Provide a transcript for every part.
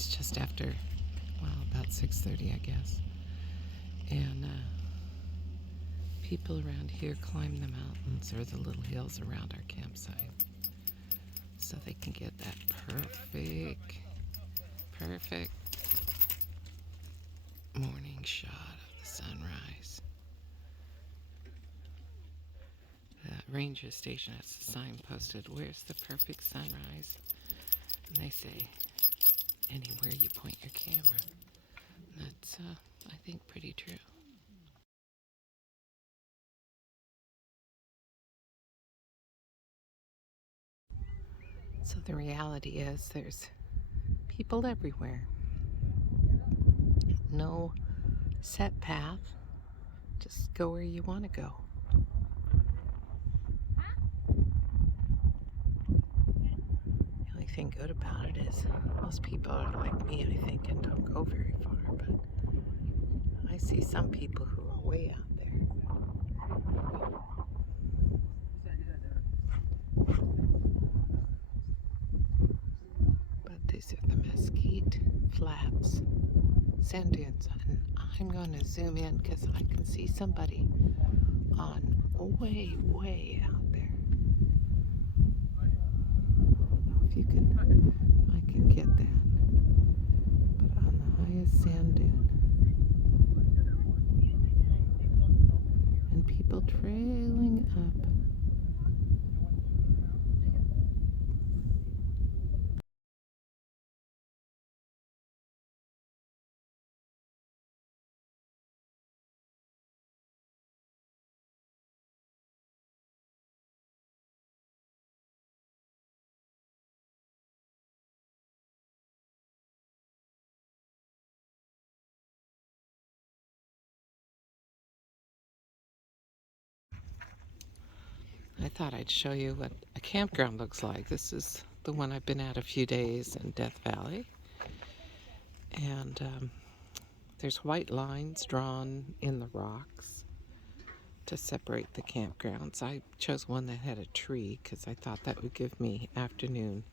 It's just after, well, about 6:30, I guess. And people around here climb the mountains or the little hills around our campsite so they can get that perfect morning shot of the sunrise. The ranger station has a sign posted, "Where's the perfect sunrise?" And they say, "Anywhere you point your camera." And that's, I think, pretty true. So the reality is there's people everywhere. No set path. Just go where you want to go. The only thing good about it is most people are like me, I think, and don't go very far. But I see some people who are way out there. But these are the Mesquite Flats sand dunes. And I'm going to zoom in because I can see somebody on way out there. If you can, I can get that. But on the highest sand dune. And people trailing up. I thought I'd show you what a campground looks like. This is the one I've been at a few days in Death Valley. And there's white lines drawn in the rocks to separate the campgrounds. I chose one that had a tree because I thought that would give me afternoon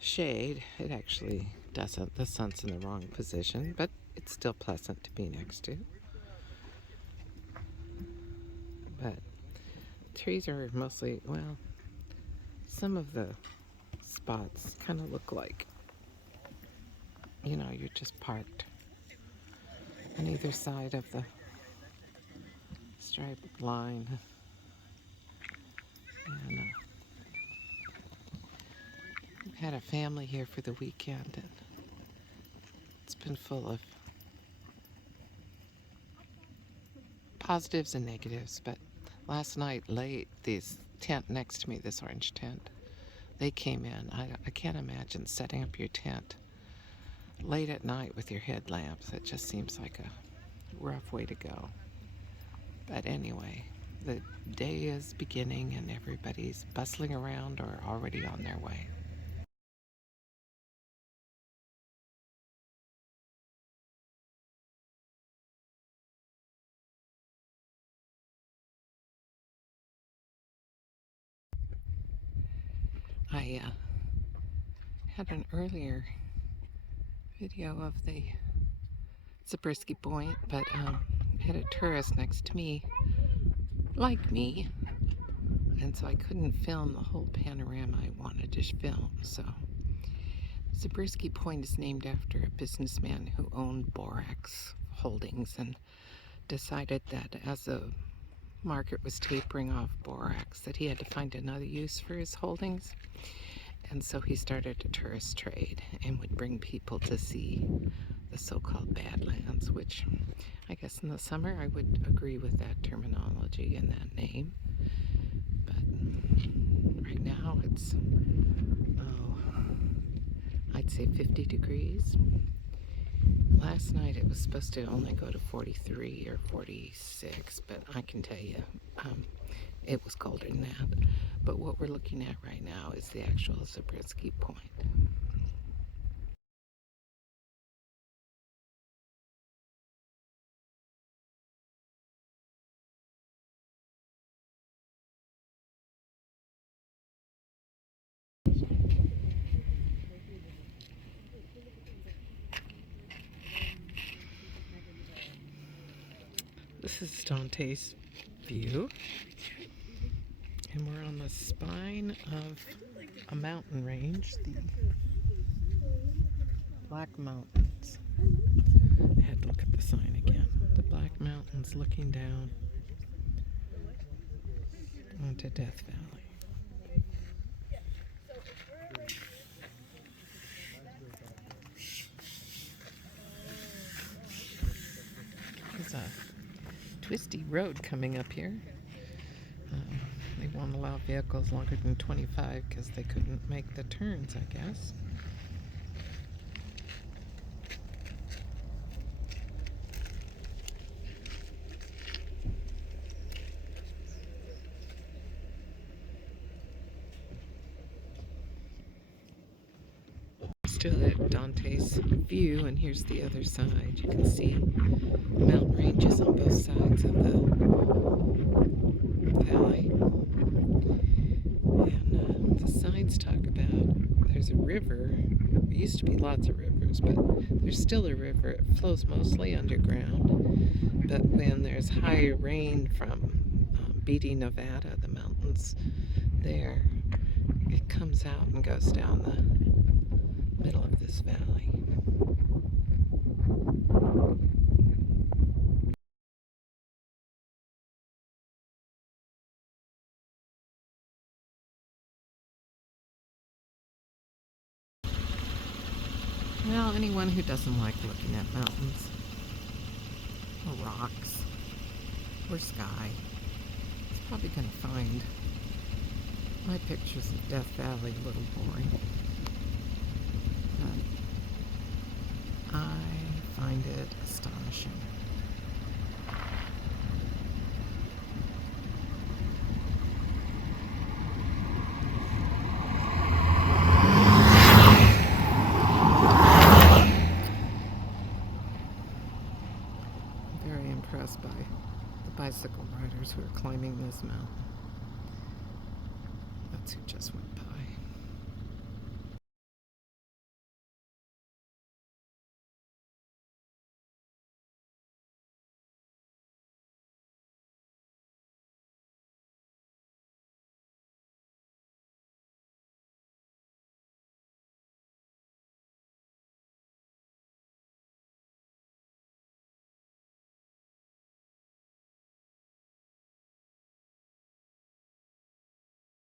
shade. It actually doesn't. The sun's in the wrong position, but it's still pleasant to be next to. But trees are mostly, well, some of the spots kind of look like, you're just parked on either side of the striped line. And we've had a family here for the weekend, and it's been full of positives and negatives. But last night late, this tent next to me, this orange tent, they came in. I can't imagine setting up your tent late at night with your headlamps. It just seems like a rough way to go. But anyway, the day is beginning and everybody's bustling around or already on their way. I had an earlier video of the Zabriskie Point, but had a tourist next to me, like me, and so I couldn't film the whole panorama I wanted to film. So Zabriskie Point is named after a businessman who owned borax holdings and decided that as the market was tapering off borax, that he had to find another use for his holdings. And so he started a tourist trade and would bring people to see the so-called Badlands, which I guess in the summer I would agree with that terminology and that name. But right now it's, I'd say 50 degrees. Last night it was supposed to only go to 43 or 46, but I can tell you it was colder than that. But what we're looking at right now is the actual Zabriskie Point. This is Dante's view, and we're on the spine of a mountain range, the Black Mountains. I had to look at the sign again. The Black Mountains looking down onto Death Valley. There's a twisty road coming up here. They won't allow vehicles longer than 25 because they couldn't make the turns, I guess. Still at Dante's view, and here's the other side. You can see mountain ranges on both sides of the valley. And the signs talk about there's a river. There used to be lots of rivers, but there's still a river. It flows mostly underground. But when there's high rain from Beatty, Nevada, the mountains there, it comes out and goes down the middle of this valley. Well, anyone who doesn't like looking at mountains or rocks or sky is probably going to find my pictures of Death Valley a little boring. But I find it astonishing. Very impressed by the bicycle riders who are climbing this mountain. That's who just went by.